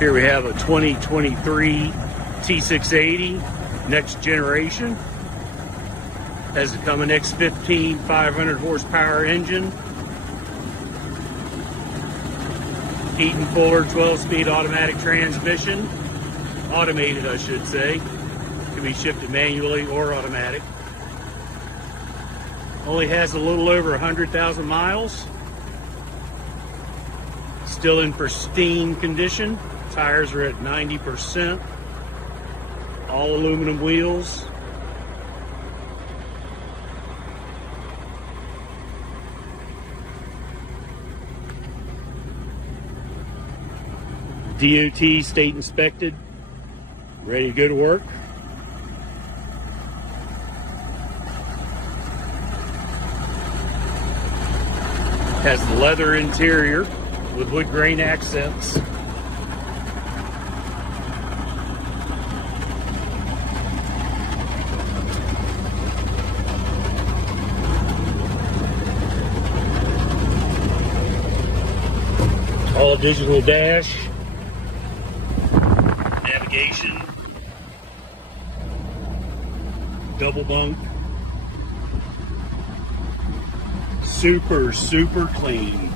Here we have a 2023 T680 next generation. Has the Cummins X15 500 horsepower engine. Eaton Fuller 12-speed automatic transmission. Automated, I should say. Can be shifted manually or automatic. Only has a little over 100,000 miles. Still in pristine condition. Tires are at 90%. All aluminum wheels. DOT state inspected. Ready to go to work. Has the leather interior with wood grain accents. All digital dash, navigation, double bunk, super clean.